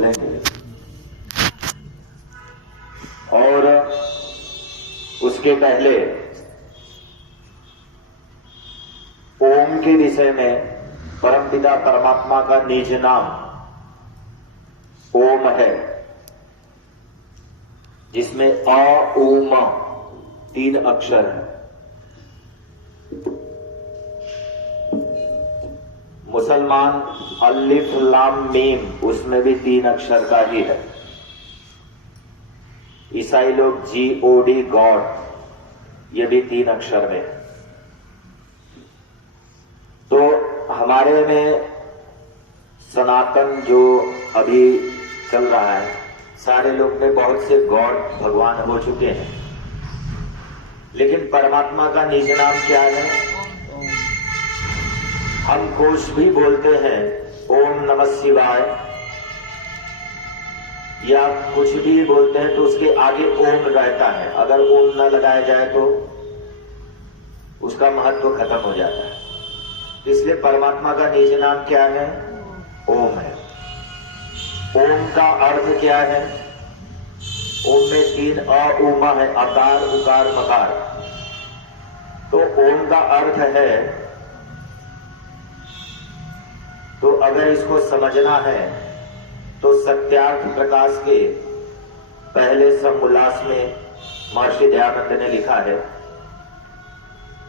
बोलेंगे और उसके पहले ओम के विषय में परमपिता परमात्मा का निज नाम ओम है, जिसमें अ ओम 3 अक्षर है। मुसलमान अलिफ लाम मीम, उसमें भी 3 अक्षर का ही है। ईसाई लोग GOD गॉड, ये भी 3 अक्षर में है। तो हमारे में सनातन जो अभी चल रहा है, सारे लोग में बहुत से गॉड भगवान हो चुके हैं, लेकिन परमात्मा का निज नाम क्या है? हम कोश भी बोलते हैं ओम नमः शिवाय, या कुछ भी बोलते हैं तो उसके आगे ओम रहता है। अगर ओम न लगाया जाए तो उसका महत्व खत्म हो जाता है। इसलिए परमात्मा का निज नाम क्या है? ओम है। ओम का अर्थ क्या है? ओम में 3 अ उमा है, अकार उकार मकार। तो ओम का अर्थ है, तो अगर इसको समझना है तो सत्यार्थ प्रकाश के पहले समुल्लास में महर्षि दयानंद ने लिखा है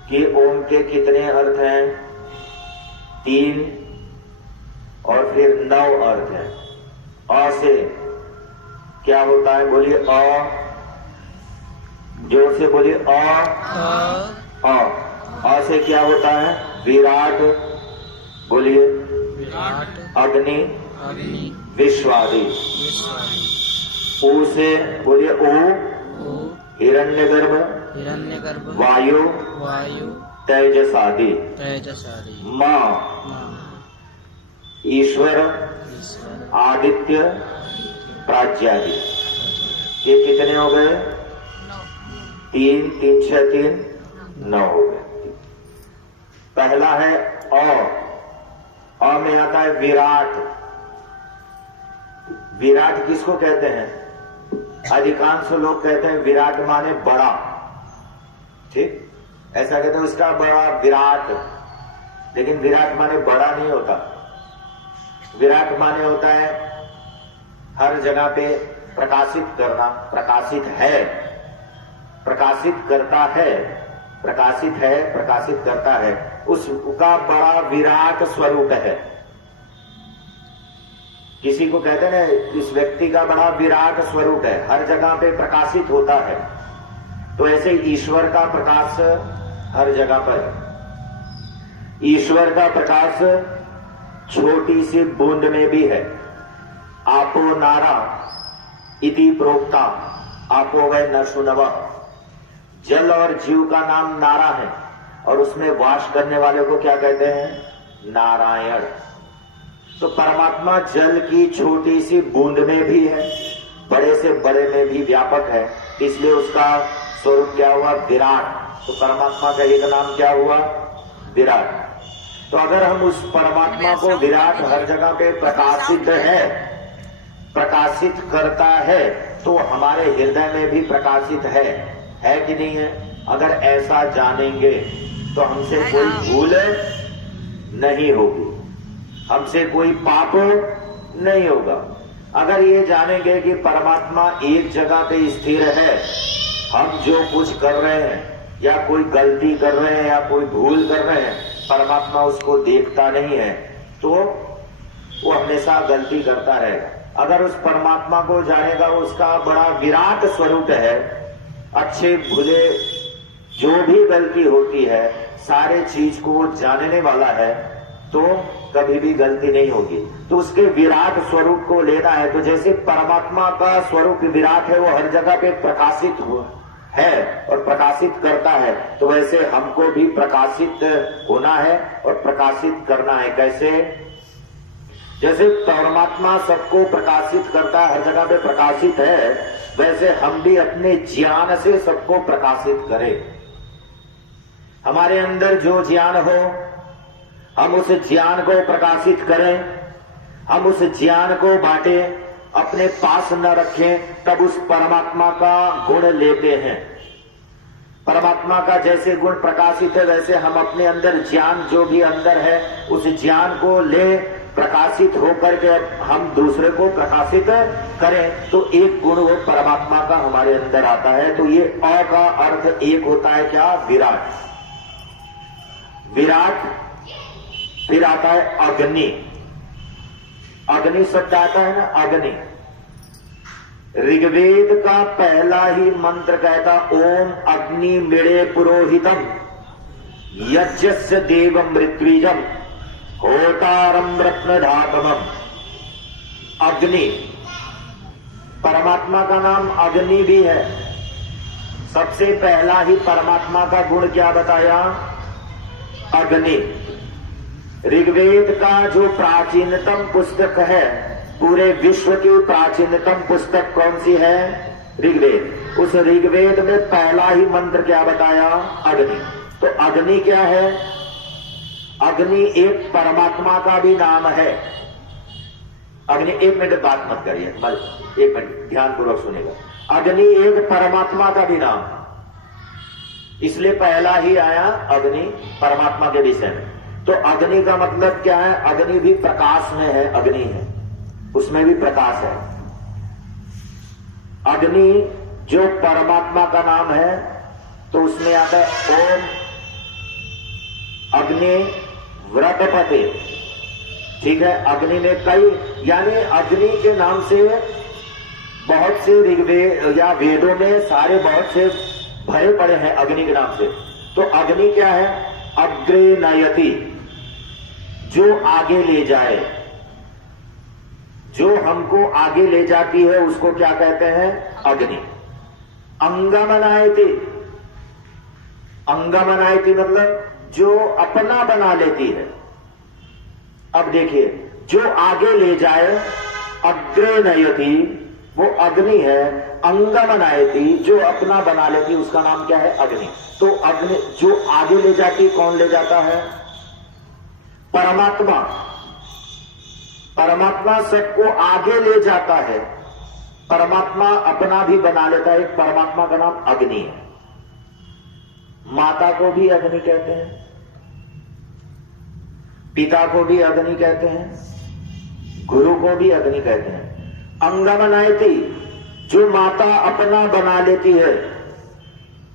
कि ओम के कितने अर्थ हैं? 3 और फिर 9 अर्थ हैं। अ से क्या होता है? बोलिए अ, जोर से बोलिए अ। अ से क्या होता है? विराट, बोलिए अग्नि विश्वादि। ऊ से बोलिए ओ, हिरण्यगर्भ वायु तेजसादि। मां ईश्वर आदित्य प्राज्ञादि। ये कितने हो गए? 3 3 6 3 9 हो गए। पहला है अ में आता है विराट। विराट किसको कहते हैं? अधिकांश लोग कहते हैं विराट माने बड़ा, ठीक, ऐसा कहते हैं उसका बड़ा विराट, लेकिन विराट माने बड़ा नहीं होता। विराट माने होता है हर जगह पे प्रकाशित करना। प्रकाशित है, प्रकाशित करता है, प्रकाशित है, प्रकाशित करता है, उसका बड़ा विराट स्वरूप है। किसी को कहते हैं ना इस व्यक्ति का बड़ा विराट स्वरूप है, हर जगह पे प्रकाशित होता है। तो ऐसे ईश्वर का प्रकाश हर जगह पर है। ईश्वर का प्रकाश छोटी सी बूंद में भी है। आपो नारा इति प्रोक्ता आपो वै न सुनव। जल और जीव का नाम नारा है, और उसमें वास करने वाले को क्या कहते हैं? नारायण। तो परमात्मा जल की छोटी सी बूंद में भी है, बड़े से बड़े में भी व्यापक है, इसलिए उसका स्वरूप क्या हुआ? विराट। तो परमात्मा का एक नाम क्या हुआ? विराट। तो अगर हम उस परमात्मा को विराट हर जगह पे प्रकाशित है, प्रकाशित करता है, तो हमारे हृदय में भी प्रकाशित है कि नहीं है? अगर ऐसा जानेंगे तो हमसे कोई भूल नहीं होगी, हमसे कोई पाप नहीं होगा। अगर ये जानेंगे कि परमात्मा एक जगह पे स्थिर है, हम जो कुछ कर रहे हैं या कोई गलती कर रहे हैं या कोई भूल कर रहे हैं, परमात्मा उसको देखता नहीं है, तो वो हमेशा गलती करता रहेगा। अगर उस परमात्मा को जानेगा, उसका बड़ा विराट स्वरूप है, अच्छे बुरे जो भी गलती होती है सारे चीज को वो जानने वाला है, तो कभी भी गलती नहीं होगी। तो उसके विराट स्वरूप को लेना है। तो जैसे परमात्मा का स्वरूप विराट है, वो हर जगह पे प्रकाशित है और प्रकाशित करता है, तो वैसे हमको भी प्रकाशित होना है और प्रकाशित करना है। कैसे? जैसे परमात्मा सबको प्रकाशित करता है, हर जगह पे प्रकाशित है, वैसे हम भी अपने ज्ञान से सबको प्रकाशित करें। हमारे अंदर जो ज्ञान हो, हम उस ज्ञान को प्रकाशित करें, हम उस ज्ञान को बांटें, अपने पास न रखें तब उस परमात्मा का गुण लेते हैं। परमात्मा का जैसे गुण प्रकाशित है वैसे हम अपने अंदर ज्ञान जो भी अंदर है उस ज्ञान को ले प्रकाशित होकर के हम दूसरे को प्रकाशित करें तो एक गुण वो परमात्मा का हमारे अंदर आता है। तो ये अ का अर्थ एक होता है क्या? विराट। विराट फिर आता है अग्नि। अग्नि शब्द आता है ना, अग्नि। ऋग्वेद का पहला ही मंत्र कहता ओम अग्नि मिड़े पुरोहितम यज्ञस्य देवम ऋत्विजम होतारम रत्नधातमम। अग्नि, परमात्मा का नाम अग्नि भी है। सबसे पहला ही परमात्मा का गुण क्या बताया? अग्नि। ऋग्वेद का जो प्राचीनतम पुस्तक है, पूरे विश्व की प्राचीनतम पुस्तक कौन सी है? ऋग्वेद। उस ऋग्वेद में पहला ही मंत्र क्या बताया? अग्नि। तो अग्नि क्या है? अग्नि एक परमात्मा का भी नाम है। अग्नि, एक मिनट बात मत करिए, एक मिनट ध्यान पूर्वक सुनेगा। अग्नि एक परमात्मा का भी नाम है, इसलिए पहला ही आया अग्नि परमात्मा के विषय में। तो अग्नि का मतलब क्या है? अग्नि भी प्रकाश में है, अग्नि है, उसमें भी प्रकाश है। अग्नि जो परमात्मा का नाम है तो उसमें आता है ओम अग्नि व्रतपते। ठीक है, अग्नि में कई, यानी अग्नि के नाम से बहुत से ऋग्वेद या वेदों में सारे बहुत से भरे पड़े हैं अग्नि के नाम से। तो अग्नि क्या है? अग्रे नयति, जो आगे ले जाए, जो हमको आगे ले जाती है उसको क्या कहते हैं? अग्नि। अंगमनायति, अंगमनायति मतलब जो अपना बना लेती है। अब देखिए, जो आगे ले जाए, अग्रे नयति वो अग्नि है। अंगमनायति जो अपना बना लेती उसका नाम क्या है? अग्नि। तो अग्नि जो आगे ले जाती, कौन ले जाता है? परमात्मा। परमात्मा सबको आगे ले जाता है, परमात्मा अपना भी बना लेता है। परमात्मा का नाम अग्नि है। माता को भी अग्नि कहते हैं, पिता को भी अग्नि कहते हैं, गुरु को भी अग्नि कहते हैं। अंगमनायति जो माता अपना बना लेती है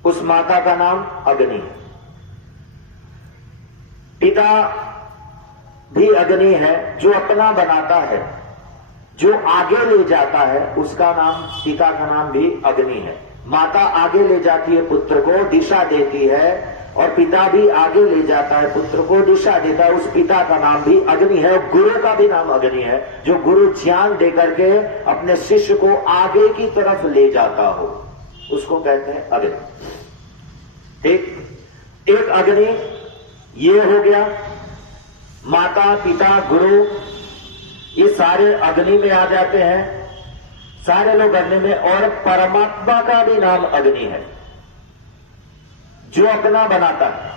उस माता का नाम अग्नि है। पिता भी अग्नि है, जो अपना बनाता है, जो आगे ले जाता है उसका नाम, पिता का नाम भी अग्नि है। माता आगे ले जाती है, पुत्र को दिशा देती है, और पिता भी आगे ले जाता है, पुत्र को दिशा देता है। उस पिता का नाम भी अग्नि है। और गुरु का भी नाम अग्नि है, जो गुरु ज्ञान देकर के अपने शिष्य को आगे की तरफ ले जाता हो उसको कहते हैं अग्नि। एक अग्नि ये हो गया। माता, पिता, गुरु ये सारे अग्नि में आ जाते हैं, सारे लोग अग्नि में। और परमात्मा का भी नाम अग्नि है, जो अपना बनाता है।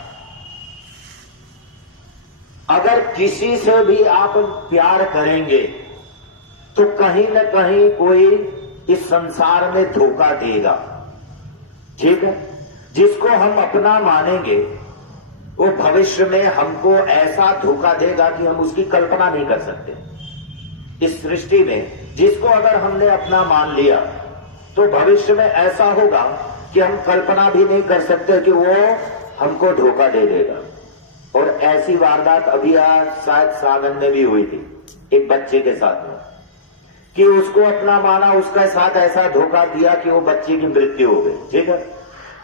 अगर किसी से भी आप प्यार करेंगे तो कहीं न कहीं कोई इस संसार में धोखा देगा। ठीक है, जिसको हम अपना मानेंगे वो भविष्य में हमको ऐसा धोखा देगा कि हम उसकी कल्पना नहीं कर सकते। इस सृष्टि में जिसको अगर हमने अपना मान लिया तो भविष्य में ऐसा होगा कि हम कल्पना भी नहीं कर सकते कि वो हमको धोखा दे देगा। और ऐसी वारदात अभी आज शायद सागन में भी हुई थी एक बच्चे के साथ में, कि उसको अपना माना, उसके साथ ऐसा धोखा दिया कि वो बच्चे की मृत्यु हो गई। ठीक है,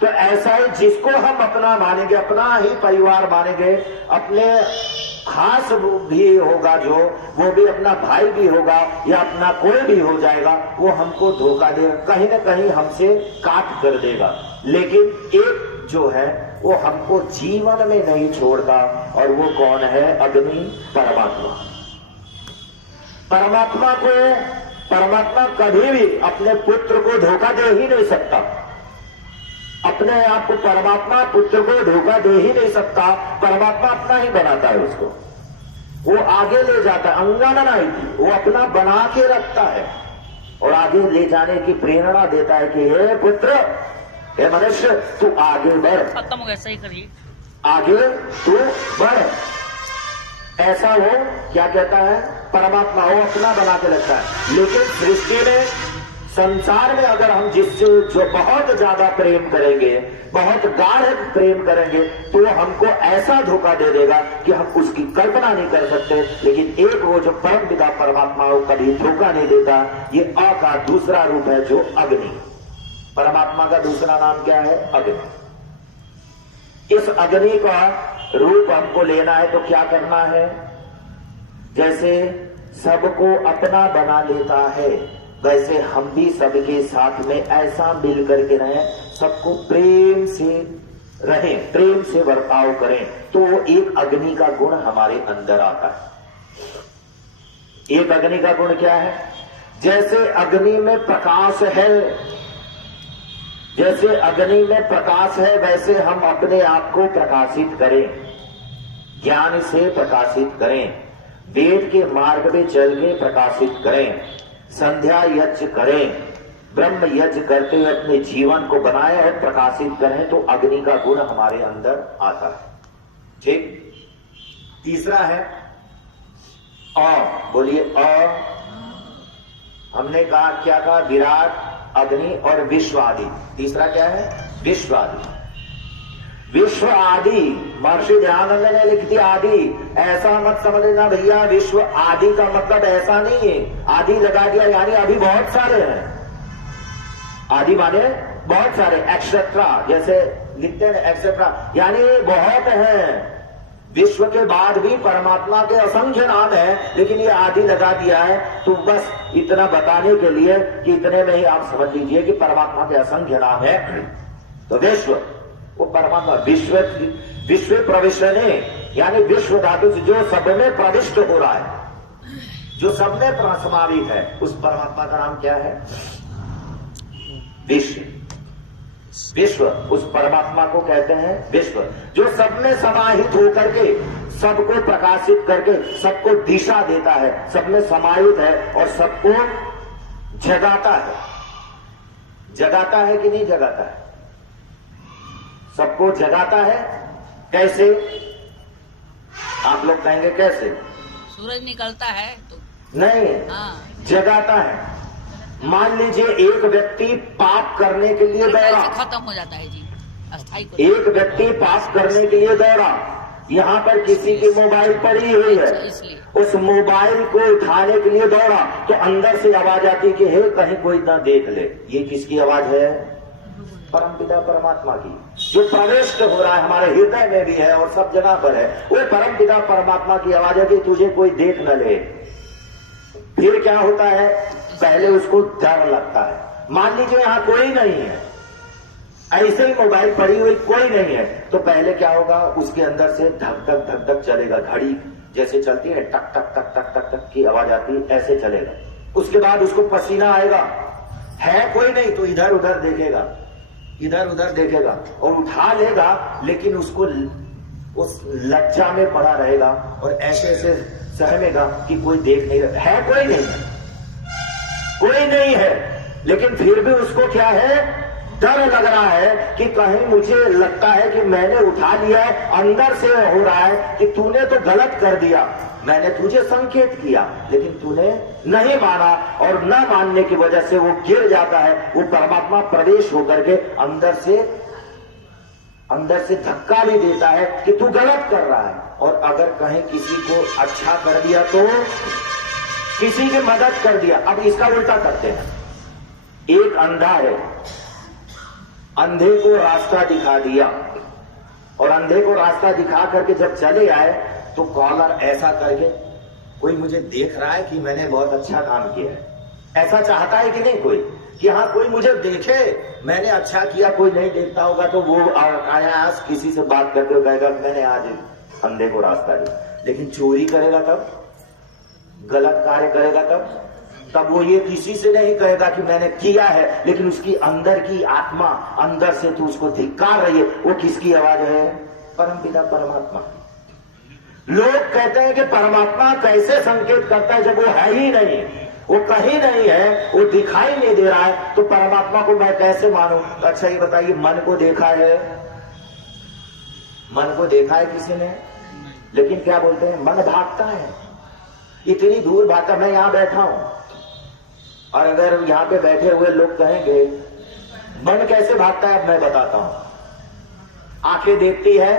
तो ऐसा ही जिसको हम अपना मानेंगे, अपना ही परिवार मानेंगे, अपने खास भी होगा जो, वो भी अपना भाई भी होगा या अपना कोई भी हो जाएगा, वो हमको धोखा देगा, कहीं ना कहीं हमसे काट कर देगा। लेकिन एक जो है वो हमको जीवन में नहीं छोड़ता, और वो कौन है? अग्नि, परमात्मा। परमात्मा कभी भी अपने पुत्र को धोखा दे ही नहीं सकता। अपने आप को परमात्मा पुत्र को धोखा दे ही नहीं सकता। परमात्मा अपना ही बनाता है उसको, वो आगे ले जाता है। अंगमनायति वो अपना बना के रखता है। और आगे ले जाने की प्रेरणा देता है कि हे पुत्र, हे मनुष्य, तू आगे बढ़, खत्म हो गया, सही करिए, आगे तू बढ़। ऐसा वो क्या कहता है, परमात्मा वो अपना बना के लगता है। लेकिन सृष्टि में, संसार में अगर हम जिससे जो बहुत ज्यादा प्रेम करेंगे, बहुत गाढ़ प्रेम करेंगे, तो वो हमको ऐसा धोखा दे देगा कि हम उसकी कल्पना नहीं कर सकते। लेकिन एक वो जो परम पिता परमात्मा वो कभी धोखा नहीं देता। ये अ का दूसरा रूप है जो अग्नि। परमात्मा का दूसरा नाम क्या है, अग्नि। इस अग्नि का रूप हमको लेना है तो क्या करना है, जैसे सबको अपना बना लेता है, वैसे हम भी सबके साथ में ऐसा मिल करके रहें, सबको प्रेम से रहें, प्रेम से बर्ताव करें, तो एक अग्नि का गुण हमारे अंदर आता है। एक अग्नि का गुण क्या है, जैसे अग्नि में प्रकाश है, जैसे अग्नि में प्रकाश है, वैसे हम अपने आप को प्रकाशित करें, ज्ञान से प्रकाशित करें, वेद के मार्ग में चल के प्रकाशित करें, संध्या यज्ञ करें, ब्रह्म यज्ञ करते हुए अपने जीवन को बनाए और प्रकाशित करें, तो अग्नि का गुण हमारे अंदर आता है। ठीक। तीसरा है अ, बोलिए अ। हमने कहा क्या कहा, विराट, अग्नि और विश्व आदि। तीसरा क्या है, विश्व आदि। विश्व आदि, महर्षि दयानंद ने लिख दिया आदि। ऐसा मत समझना भैया, विश्व आदि का मतलब ऐसा नहीं है आदि लगा दिया यानी अभी बहुत सारे हैं। आदि माने बहुत सारे, एक्सेट्रा जैसे लिखते हैं एक्सेट्रा, यानी बहुत हैं। विश्व के बाद भी परमात्मा के असंख्य नाम है, लेकिन ये आदि लगा दिया है तो बस इतना बताने के लिए कि इतने में ही आप समझ लीजिए कि परमात्मा के असंख्य नाम है। तो विश्व, वो परमात्मा विश्व, विश्व प्रविष्टने, यानी विश्व धातु से जो सब में प्रविष्ट हो रहा है, जो सब में समावित है, उस परमात्मा का नाम क्या है, विश्व। विश्व, उस परमात्मा को कहते हैं विश्व, जो सब में समाहित होकर के, सबको प्रकाशित करके, सबको दिशा देता है, सब में समाहित है और सबको जगाता है। जगाता है कि नहीं जगाता है, सबको जगाता है। कैसे, आप लोग कहेंगे कैसे, सूरज निकलता है तो नहीं, हाँ, जगाता है। मान लीजिए एक व्यक्ति पाप करने के लिए दौड़ा, खत्म हो जाता है जी, अस्थायी। एक व्यक्ति पाप करने के लिए दौड़ा, यहाँ पर किसी की मोबाइल पड़ी हुई है, उस मोबाइल को उठाने के लिए दौड़ा, तो अंदर से आवाज आती कि हे कहीं कोई ना देख ले। ये किसकी आवाज है, परमपिता परमात्मा की, जो प्रविष्ट हो रहा है हमारे हृदय में भी है और सब जगह पर है। वो परमपिता परमात्मा की आवाज है कि तुझे कोई देख न ले। फिर क्या होता है, पहले उसको डर लगता है। मान लीजिए यहाँ कोई नहीं है, ऐसे ही मोबाइल पड़ी हुई कोई नहीं है, तो पहले क्या होगा, उसके अंदर से धक धक धक धक चलेगा, घड़ी जैसे चलती है टक टक टक टक टक टक की आवाज आती है, ऐसे चलेगा। उसके बाद उसको पसीना आएगा, है कोई नहीं तो इधर उधर देखेगा, इधर उधर देखेगा और उठा लेगा, लेकिन उसको उस लज्जा में पड़ा रहेगा और ऐसे ऐसे सहमेगा कि कोई देख नहीं रहा है, कोई नहीं है, कोई नहीं है, लेकिन फिर भी उसको क्या है, डर लग रहा है कि कहीं मुझे लगता है कि मैंने उठा लिया है, अंदर से हो रहा है कि तूने तो गलत कर दिया, मैंने तुझे संकेत किया लेकिन तूने नहीं माना, और न मानने की वजह से वो गिर जाता है। वो परमात्मा प्रवेश होकर के अंदर से धक्का भी देता है कि तू गलत कर रहा है। और अगर कहीं किसी को अच्छा कर दिया तो किसी की मदद कर दिया। अब इसका उल्टा करते हैं, एक अंधा है, अंधे को रास्ता दिखा दिया, और अंधे को रास्ता दिखा करके जब चले आए तो कॉलर ऐसा करके, कोई मुझे देख रहा है कि मैंने बहुत अच्छा काम किया है, ऐसा चाहता है कि नहीं कोई, कि हाँ कोई मुझे देखे मैंने अच्छा किया। कोई नहीं देखता होगा तो वो आयास किसी से बात करते हुए कहेगा मैंने आज अंधे को रास्ता दिया। लेकिन चोरी करेगा तब, गलत कार्य करेगा तब वो ये किसी से नहीं कहेगा कि मैंने किया है, लेकिन उसकी अंदर की आत्मा अंदर से तो उसको धिक्कार रही है। वो किसकी आवाज है, परमपिता परमात्मा। लोग कहते हैं कि परमात्मा कैसे संकेत करता है जब वो है ही नहीं, वो कहीं नहीं है, वो दिखाई नहीं दे रहा है, तो परमात्मा को मैं कैसे मानूं? अच्छा ये बताइए, मन को देखा है? मन को देखा है किसी ने? लेकिन क्या बोलते हैं, मन भागता है, इतनी दूर भागता। मैं यहां बैठा हूं और अगर यहां पे बैठे हुए लोग कहेंगे मन कैसे भागता है, अब मैं बताता हूं। आंखें देखती है,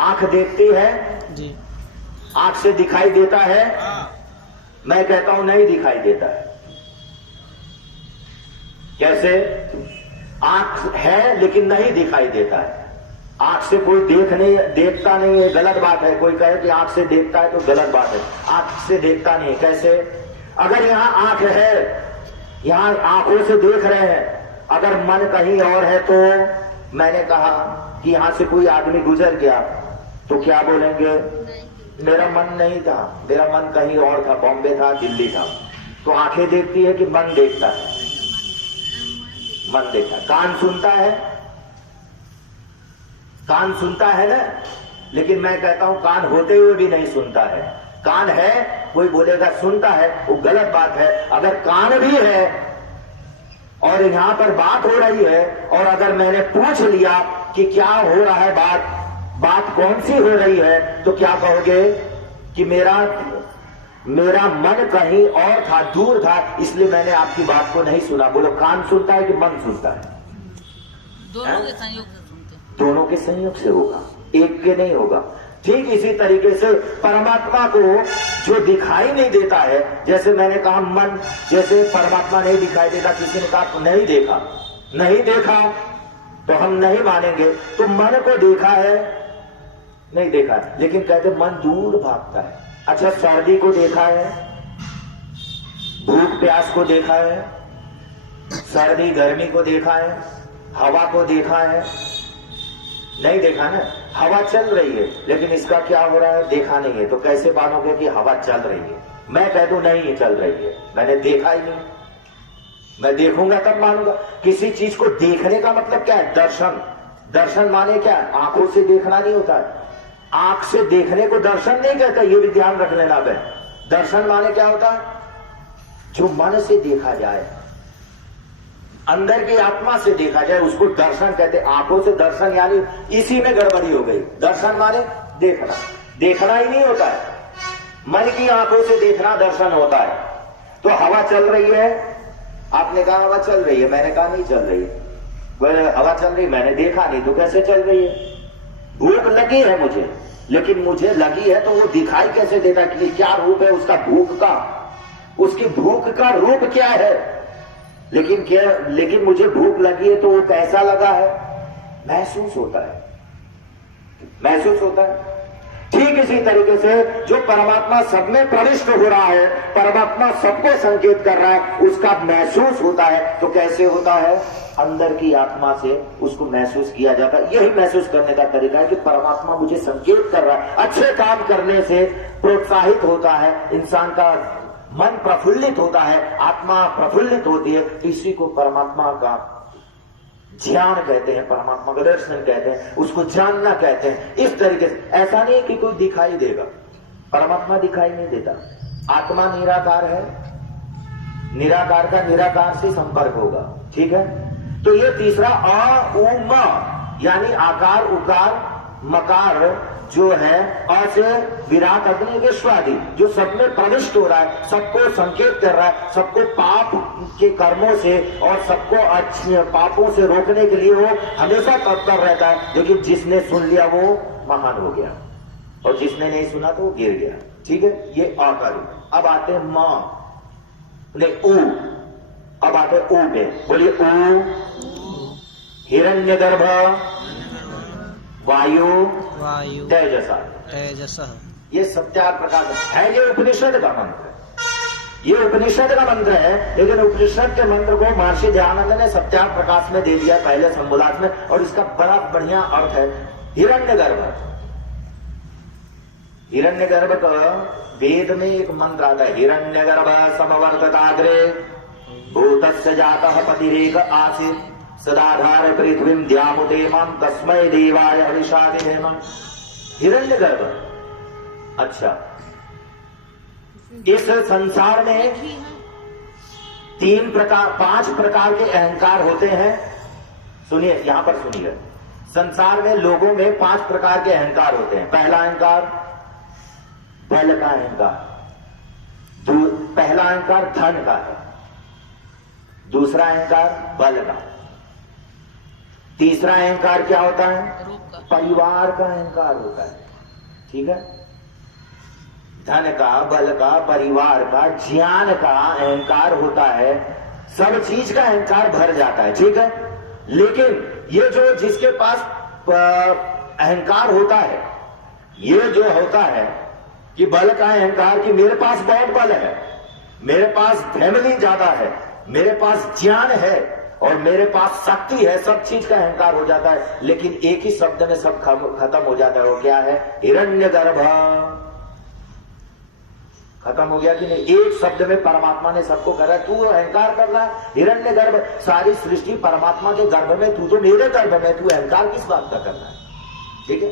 आंख देखती है जी। आंख से दिखाई देता है? मैं कहता हूं नहीं दिखाई देता है। कैसे? आंख है लेकिन नहीं दिखाई देता है। आंख से कोई देखता नहीं है, गलत बात है। कोई कहे कि आंख से देखता है तो गलत बात है। आंख से देखता नहीं है। कैसे? अगर यहां आंख है, यहां आंखों से देख रहे हैं, अगर मन कहीं और है, तो मैंने कहा कि यहां से कोई आदमी गुजर गया तो क्या बोलेंगे? मेरा मन नहीं था, मेरा मन कहीं और था, बॉम्बे था, दिल्ली था। तो आंखें देखती है कि मन देखता है? मन देखता है। कान सुनता है? कान सुनता है ना, लेकिन मैं कहता हूं कान होते हुए भी नहीं सुनता है। कान है, कोई बोलेगा सुनता है, वो गलत बात है। अगर कान भी है और यहां पर बात हो रही है, और अगर मैंने पूछ लिया कि क्या हो रहा है, बात कौन सी हो रही है, तो क्या कहोगे कि मेरा मन कहीं और था, दूर था, इसलिए मैंने आपकी बात को नहीं सुना। बोलो, कान सुनता है कि मन सुनता है? दोनों के संयोग से सुनते हैं। दोनों के संयोग से होगा, एक के नहीं होगा। ठीक इसी तरीके से परमात्मा को जो दिखाई नहीं देता है, जैसे मैंने कहा मन, जैसे परमात्मा नहीं दिखाई देता, किसी ने कहा नहीं देखा, नहीं देखा तो हम नहीं मानेंगे। तो मन को देखा है? नहीं देखा है, लेकिन कहते मन दूर भागता है। अच्छा, सर्दी को देखा है? भूख प्यास को देखा है? सर्दी गर्मी को देखा है? हवा को देखा है? नहीं देखा ना। हवा चल रही है, लेकिन इसका क्या हो रहा है, देखा नहीं है। तो कैसे मानोगे कि हवा चल रही है? मैं कह दूं नहीं चल रही है, मैंने देखा ही नहीं। मैं देखूंगा तब मानूंगा। किसी चीज को देखने का मतलब क्या है? दर्शन। दर्शन माने क्या? आंखों से देखना नहीं होता है। आंख से देखने को दर्शन नहीं कहता, ये भी ध्यान रख लेना है। दर्शन माने क्या होता है? जो मन से देखा जाए, अंदर की आत्मा से देखा जाए, उसको दर्शन कहते। आंखों से दर्शन यानी इसी में गड़बड़ी हो गई। दर्शन माने देखना, देखना ही नहीं होता है। मन की आंखों से देखना दर्शन होता है। तो हवा चल रही है, आपने कहा हवा चल रही है, मैंने कहा नहीं चल रही है। बोले हवा चल रही, मैंने देखा नहीं, तो कैसे चल रही है? भूख लगी है मुझे, लेकिन मुझे लगी है तो वो दिखाई कैसे देता कि क्या रूप है उसका, भूख का? उसकी भूख का रूप क्या है? लेकिन मुझे भूख लगी है तो वो कैसा लगा है? महसूस होता है, महसूस होता है। ठीक इसी तरीके से जो परमात्मा सब में प्रविष्ट हो रहा है, परमात्मा सबको संकेत कर रहा है, उसका महसूस होता है। तो कैसे होता है? अंदर की आत्मा से उसको महसूस किया जाता है। यही महसूस करने का तरीका है कि परमात्मा मुझे संकेत कर रहा है। अच्छे काम करने से प्रोत्साहित होता है, इंसान का मन प्रफुल्लित होता है, आत्मा प्रफुल्लित होती है। इसी को परमात्मा का ज्ञान कहते हैं, परमात्मा का दर्शन कहते हैं, उसको जानना कहते हैं। इस तरीके से ऐसा नहीं कि कोई दिखाई देगा, परमात्मा दिखाई नहीं देता। आत्मा निराकार है, निराकार का निराकार से संपर्क होगा। ठीक है, तो ये तीसरा अ उ म यानी आकार उकार मकार जो है, अ से विराट अग्नि विश्व आदि, जो सब में प्रविष्ट हो रहा है, सबको संकेत कर रहा है, सबको पाप के कर्मों से और सबको अच्छे पापों से रोकने के लिए वो हमेशा तत्पर रहता है। लेकिन जिसने सुन लिया वो महान हो गया, और जिसने नहीं सुना तो वो गिर गया। ठीक है, ये अ का रूप। अब आते हैं म ने ऊ। अब आते ऊ पे, बोलिए ऊ। हिरण्यगर्भ, वायु, तेजसा। ये सत्यार प्रकाश है। ये उपनिषद का मंत्र है, ये उपनिषद का मंत्र है। लेकिन उपनिषद के मंत्र को महर्षि दयानंद ने सत्यार प्रकाश में दे दिया पहले संबोधन में, और इसका बड़ा बढ़िया अर्थ है। हिरण्यगर्भ, हिरण्यगर्भ का वेद में एक मंत्र आता है, हिरण्यगर्भ समवर्तताग्रे भूतस्य जातः पतिरेक आसीत् सदाधार पृथ्वीं द्यामुदेमं तस्मै देवाय हविषा देमं। हिरण्यगर्भ। अच्छा, इस संसार में 5 प्रकार के अहंकार होते हैं। सुनिए, यहां पर सुनिए, संसार में लोगों में 5 प्रकार के अहंकार होते हैं। पहला अहंकार बल का अहंकार, पहला अहंकार धन का है, दूसरा अहंकार बल का, तीसरा अहंकार क्या होता है? परिवार का अहंकार होता है। ठीक है, धन का, बल का, परिवार का, ज्ञान का अहंकार होता है, सब चीज का अहंकार भर जाता है। ठीक है, लेकिन ये जो जिसके पास अहंकार होता है, ये जो होता है कि बल का अहंकार कि मेरे पास बहुत बल है, मेरे पास फैमिली ज्यादा है, मेरे पास ज्ञान है और मेरे पास शक्ति है, सब चीज का अहंकार हो जाता है, लेकिन एक ही शब्द में सब खत्म हो जाता है। वो क्या है? हिरण्यगर्भ। खत्म हो गया कि नहीं? एक शब्द में परमात्मा ने सबको करा, तू अहंकार कर रहा है, हिरण्यगर्भ, सारी सृष्टि परमात्मा के गर्भ में, तू तो मेरे गर्भ में, तू अहंकार किस बात का करना है? ठीक है,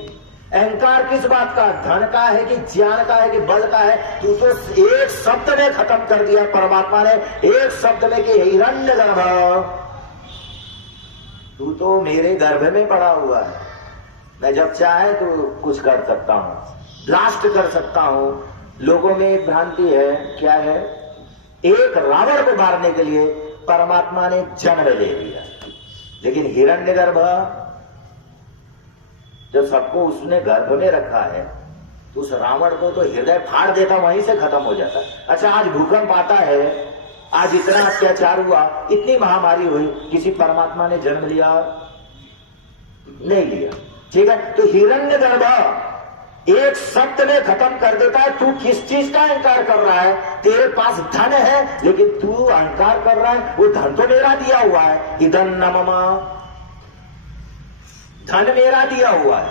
अहंकार किस बात का? धन का है कि ज्ञान का है कि बल का है? तू तो एक शब्द में खत्म कर दिया परमात्मा ने, एक शब्द में कि हिरण्यगर्भ, तू तो मेरे गर्भ में पड़ा हुआ है, मैं जब चाहे तो कुछ कर सकता हूं, ब्लास्ट कर सकता हूं। लोगों में एक भ्रांति है, क्या है? एक रावण को मारने के लिए परमात्मा ने जन्म ले लिया, लेकिन हिरण्यगर्भ जब सबको उसने गर्भ में रखा है तो उस रावण को तो हृदय फाड़ देता, वहीं से खत्म हो जाता। अच्छा, आज भूकंप आता है, आज इतना अत्याचार हुआ, इतनी महामारी हुई, किसी परमात्मा ने जन्म लिया? नहीं लिया। ठीक है, तो हिरण्यगर्भ एक शब्द में खत्म कर देता है। तू किस चीज का अहंकार कर रहा है? तेरे पास धन है, लेकिन तू अहंकार कर रहा है, वो धन तो मेरा दिया हुआ है, इदं न मम, धन मेरा दिया हुआ है।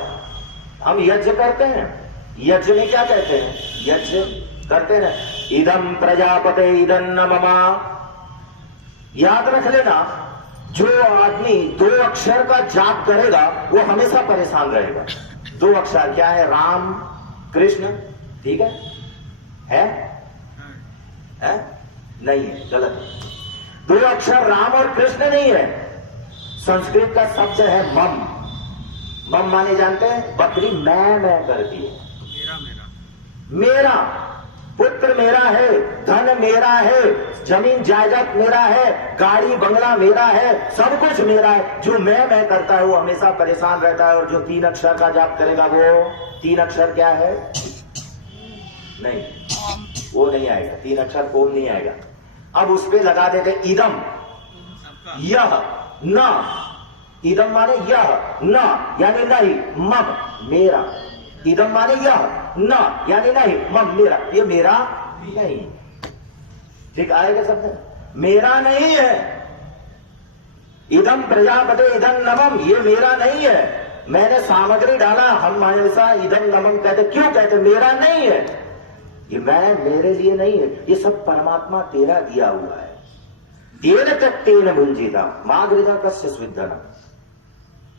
हम यज्ञ करते हैं, यज्ञ में क्या कहते हैं? यज्ञ करते हैं, इदं प्रजापते इदं न मम। याद रख लेना, जो आदमी 2 अक्षर का जाप करेगा वो हमेशा परेशान रहेगा। 2 अक्षर क्या है? राम कृष्ण। ठीक है? नहीं है, गलत है। 2 अक्षर राम और कृष्ण नहीं है। संस्कृत का शब्द है मम। मम माने जानते हैं? बकरी मैं करती है, मेरा पुत्र मेरा है, धन मेरा है, जमीन जायदाद मेरा है, गाड़ी बंगला मेरा है, सब कुछ मेरा है। जो मैं करता है वो हमेशा परेशान रहता है। और जो 3 अक्षर का जाप करेगा, वो 3 अक्षर क्या है? नहीं, वो नहीं आएगा, 3 अक्षर ओम नहीं आएगा। अब उस पे लगा देते इदम, यह, न। इदम माने यह, न यानी नहीं, मम मेरा। इदम माने यह, न यानी नहीं, मम मेरा, ये मेरा नहीं। ठीक आएगा शब्द? मेरा नहीं है। इदम प्रजापते इदं नमम, ये मेरा नहीं है, मैंने सामग्री डाला। हम हमेशा इदं नमम कहते, क्यों कहते? मेरा नहीं है, ये मैं मेरे लिए नहीं है, ये सब परमात्मा तेरा दिया हुआ है। तेन तेन भुंजिता मागृता कस्य स्विद्धना,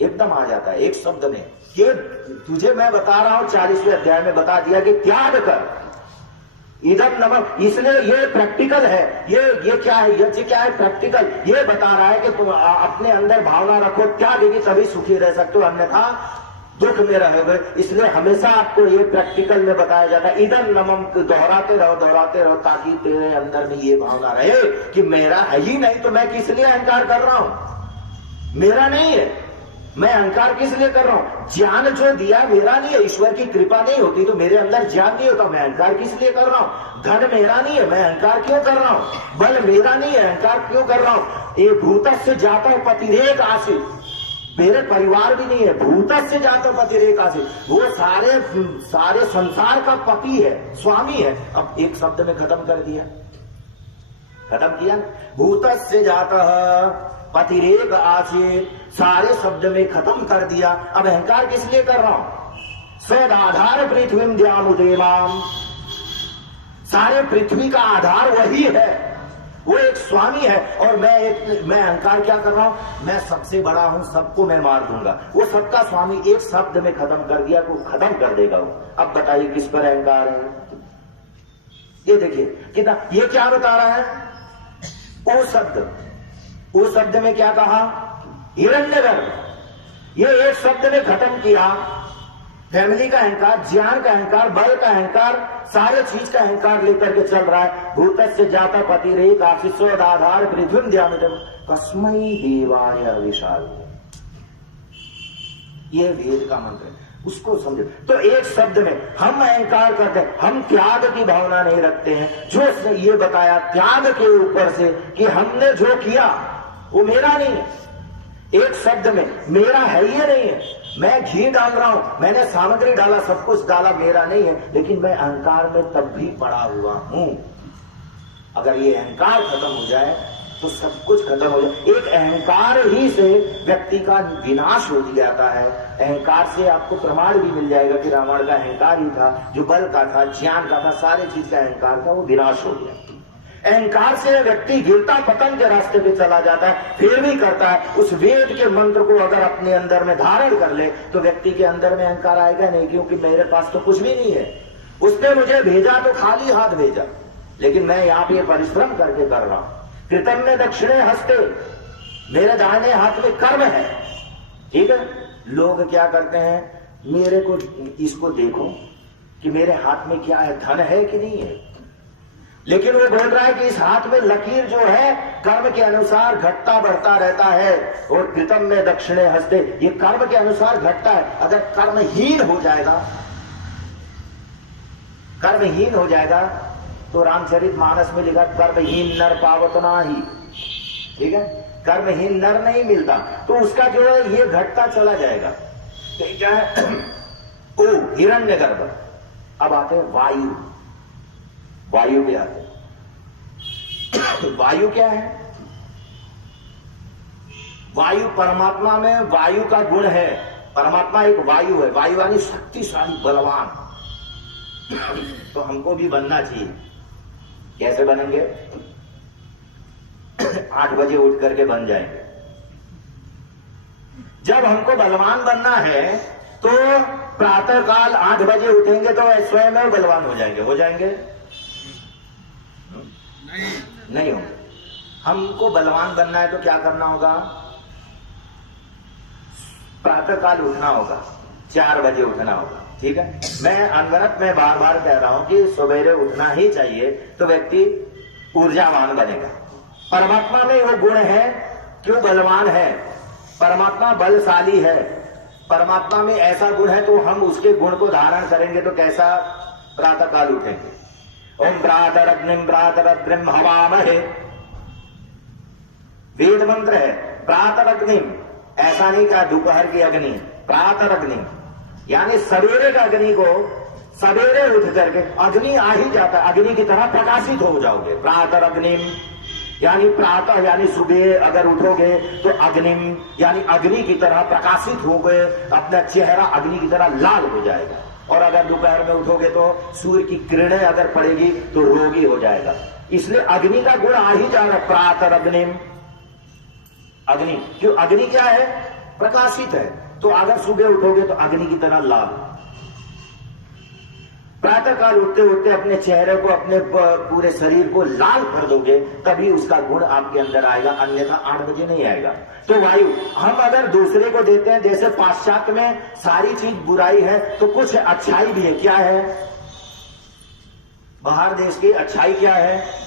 एकदम आ जाता है एक शब्द में। ये तुझे मैं बता रहा हूं, 40वें अध्याय में बता दिया कि त्याग कर इदं नमक। इसलिए ये प्रैक्टिकल है, ये क्या है? यज्ञ क्या है? प्रैक्टिकल। ये बता रहा है कि तुम अपने अंदर भावना रखो, त्याग भी तभी सुखी रह सकते हो, अन्यथा दुख में रहोगे। इसलिए हमेशा आपको ये प्रैक्टिकल में बताया जाता है, इदं नमम, दोहराते रहो, ताकि तेरे अंदर में ये भावना रहे कि मेरा है ही नहीं, तो मैं किस लिए अहंकार कर रहा हूं? मेरा नहीं है, मैं अहंकार किस लिए कर रहा हूं? ज्ञान जो दिया मेरा नहीं है, ईश्वर की कृपा नहीं होती तो मेरे अंदर ज्ञान नहीं होता, मैं अहंकार किस लिए कर रहा हूं? धन मेरा नहीं है, मैं अहंकार क्यों कर रहा हूं? बल मेरा नहीं है, अहंकार क्यों कर रहा हूं? ये भूतस्य जातो पतिरेक आसीत, मेरे परिवार भी नहीं है, भूतस्य जातो पतिरेक आसीत, वो सारे संसार का पति है, स्वामी है। अब एक शब्द में खत्म कर दिया, खत्म किया। भूतस्य जातः पतिरेक आसीत, सारे शब्द में खत्म कर दिया। अब अहंकार किस लिए कर रहा हूं? सदाधार पृथ्वी द्यामुदेवाम, सारे पृथ्वी का आधार वही है, वो एक स्वामी है। और मैं अहंकार क्या कर रहा हूं? मैं सबसे बड़ा हूं, सबको मैं मार दूंगा। वो सबका स्वामी एक शब्द में खत्म कर दिया, तो खत्म कर देगा वो। अब बताइए किस पर अहंकार है? ये देखिए कितना, ये क्या बता रहा है? ओ शब्द में क्या कहा? हिरण्यगर्भ। ये एक शब्द ने खत्म किया फैमिली का अहंकार, ज्ञान का अहंकार, बल का अहंकार, सारे चीज का अहंकार लेकर के चल रहा है। भूतस्य जाता पति रही काशिशोदाधार पृथ्वी द्यामितम कस्मै देवाय विशाल। ये वेद का मंत्र है, उसको समझो। तो एक शब्द में हम अहंकार करते हैं, हम त्याग की भावना नहीं रखते हैं। जो ये बताया त्याग के ऊपर से कि हमने जो किया वो मेरा नहीं है। एक शब्द में मेरा है ये नहीं है, मैं घी डाल रहा हूं, मैंने सामग्री डाला, सब कुछ डाला, मेरा नहीं है, लेकिन मैं अहंकार में तब भी पड़ा हुआ हूं। अगर ये अहंकार खत्म हो जाए तो सब कुछ खत्म हो जाए। एक अहंकार ही से व्यक्ति का विनाश हो जाता है। अहंकार से आपको प्रमाण भी मिल जाएगा कि रावण का अहंकार ही था, जो बल का था, ज्ञान का था, सारे चीज का अहंकार था, वो विनाश हो गया। अहंकार से व्यक्ति गिरता पतन के रास्ते पे चला जाता है, फिर भी करता है। उस वेद के मंत्र को अगर अपने अंदर में धारण कर ले तो व्यक्ति के अंदर में अहंकार आएगा नहीं, क्योंकि मेरे पास तो कुछ भी नहीं है। उसने मुझे भेजा तो खाली हाथ भेजा, लेकिन मैं यहाँ पे परिश्रम करके कर रहा हूं। कृतम में दक्षिणे हस्ते, मेरे दाहिने हाथ में कर्म है। ठीक है, लोग क्या करते हैं, मेरे को इसको देखो कि मेरे हाथ में क्या है, धन है कि नहीं है, लेकिन वो बोल रहा है कि इस हाथ में लकीर जो है कर्म के अनुसार घटता बढ़ता रहता है। और कृतम में दक्षिणे हस्ते, ये कर्म के अनुसार घटता है। अगर कर्महीन हो जाएगा तो रामचरितमानस में लिखा कर्महीन नर पावत नाही। ठीक है, कर्महीन नर नहीं मिलता, तो उसका जो है ये घटता चला जाएगा। तो क्या है? ओ हिरण्यगर्भ। अब आते हैं वायु पे आते हैं। वायु क्या है? वायु परमात्मा में वायु का गुण है। परमात्मा एक वायु है, वायु यानी शक्तिशाली बलवान। तो हमको भी बनना चाहिए। कैसे बनेंगे? 8 बजे उठ करके बन जाएंगे। जब हमको बलवान बनना है तो प्रातः काल 8 बजे उठेंगे तो स्वयं में बलवान हो जाएंगे। नहीं होंगे। हमको बलवान बनना है तो क्या करना होगा? प्रातः काल उठना होगा, 4 बजे उठना होगा। ठीक है, मैं अनवरत में बार बार कह रहा हूं कि सवेरे उठना ही चाहिए, तो व्यक्ति ऊर्जावान बनेगा। परमात्मा में वो गुण है, क्यों बलवान है? परमात्मा बलशाली है। परमात्मा में ऐसा गुण है, तो हम उसके गुण को धारण करेंगे तो कैसा प्रातः काल उठेंगे। ओम प्रातरग्निम प्रातरद्रिम हवामहे, वेद मंत्र है। प्रातरग्निम, ऐसा नहीं कहा दोपहर की अग्नि, प्रातरग्निम यानी सवेरे का अग्नि को सवेरे उठ करके, अग्नि आ ही जाता है, अग्नि की तरह प्रकाशित हो जाओगे। प्रातरग्निम यानी प्रातः यानी सुबह अगर उठोगे तो अग्निम यानी अग्नि की तरह प्रकाशित हो गए, अपना चेहरा अग्नि की तरह लाल हो जाएगा। और अगर दोपहर में उठोगे तो सूर्य की किरणें अगर पड़ेगी तो रोगी हो जाएगा। इसलिए अग्नि का गुण आ ही जा रहा है। प्रातरग्निम, अग्नि, क्यों? अग्नि क्या है? प्रकाशित है। तो अगर सुबह उठोगे तो अग्नि की तरह लाल। प्रातः काल उठते उठते अपने चेहरे को, अपने पूरे शरीर को लाल कर दोगे, तभी उसका गुण आपके अंदर आएगा, अन्यथा 8 बजे नहीं आएगा। तो वायु हम अगर दूसरे को देते हैं, जैसे पाश्चात्य में सारी चीज बुराई है तो कुछ अच्छाई भी है। क्या है? बाहर देश की अच्छाई क्या है?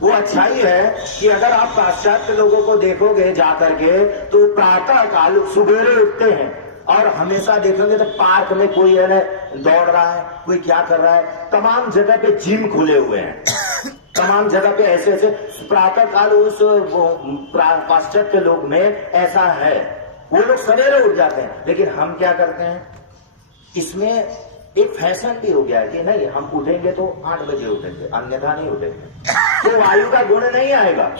वो अच्छाई है कि अगर आप पाश्चात्य लोगों को देखोगे जाकर के तो प्रातः काल सुबेरे उठते हैं, और हमेशा देखोगे तो पार्क में कोई है ना दौड़ रहा है, कोई क्या कर रहा है, तमाम जगह पे जिम खुले हुए हैं, तमाम जगह पे ऐसे ऐसे। प्रातः काल उस पाश्चात्य लोग में ऐसा है, वो लोग सवेरे उठ जाते हैं। लेकिन हम क्या करते हैं, इसमें एक फैशन भी हो गया है कि नहीं, हम उठेंगे तो 8 बजे उठेंगे, अन्यथा नहीं उठेंगे। तो वायु का गुण नहीं आएगा।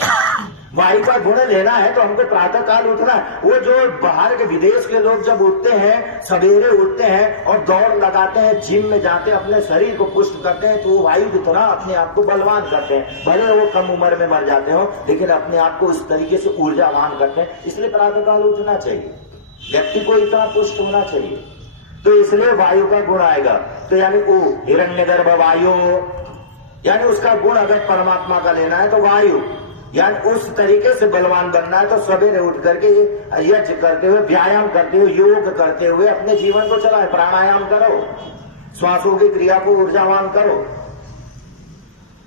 वायु का गुण लेना है तो हमको प्रातः काल उठना है। वो जो बाहर के विदेश के लोग जब उठते हैं, सवेरे उठते हैं और दौड़ लगाते हैं, जिम में जाते हैं, अपने शरीर को पुष्ट करते हैं, तो वो वायु की तरह अपने आप को बलवान करते हैं। भले वो कम उम्र में मर जाते हो, लेकिन अपने आप को इस तरीके से ऊर्जावान करते हैं। इसलिए प्रातः काल उठना चाहिए, व्यक्ति को इतना पुष्ट होना चाहिए। तो इसलिए वायु का गुण आएगा। तो यानी ओ हिरण्यगर्भ वायु, यानी उसका गुण अगर परमात्मा का लेना है तो वायु, यानी उस तरीके से बलवान बनना है तो सवेरे उठ करके यज्ञ करते हुए, व्यायाम करते हुए, योग करते हुए अपने जीवन को चलाए। प्राणायाम करो, श्वासों की क्रिया को ऊर्जावान करो,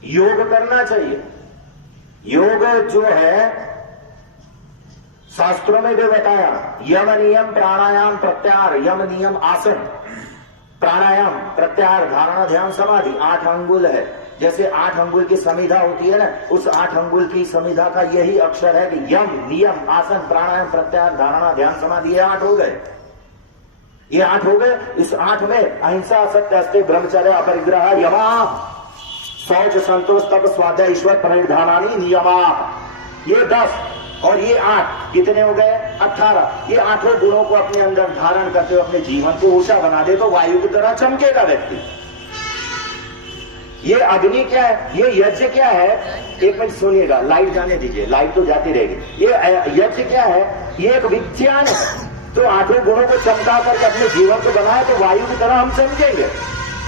योग करना चाहिए। योग जो है शास्त्रों में भी बताया, यम नियम प्राणायाम प्रत्याहार, यम नियम आसन, प्राणायाम प्रत्याहार, धारणा ध्यान समाधि 8 अंगुल है। जैसे 8 अंगुल की समिधा होती है ना, उस 8 अंगुल की समिधा का यही अक्षर है कि यम नियम आसन प्राणायाम प्रत्याहार धारणा ध्यान समाधि, ये 8 हो गए, ये 8 हो गए। इस 8 में अहिंसा सत्य अस्तेय ब्रह्मचर्य अपरिग्रह यमा शौच संतोष तप स्वाध्याय ईश्वर परिधानानि नियमा, ये 10 और ये 8 कितने हो गए 18। ये 8 गुणों को अपने अंदर धारण करते हुए अपने जीवन को ऊर्जा बना दे तो वायु की तरह चमकेगा व्यक्ति। ये अग्नि क्या है, ये यज्ञ क्या है, एक मिनट सुनिएगा, लाइट जाने दीजिए, लाइट तो जाती रहेगी। ये यज्ञ क्या है, ये एक विज्ञान है। तो 8 गुणों को चमका करके अपने जीवन को बनाए तो वायु की तरह हम चमकेंगे।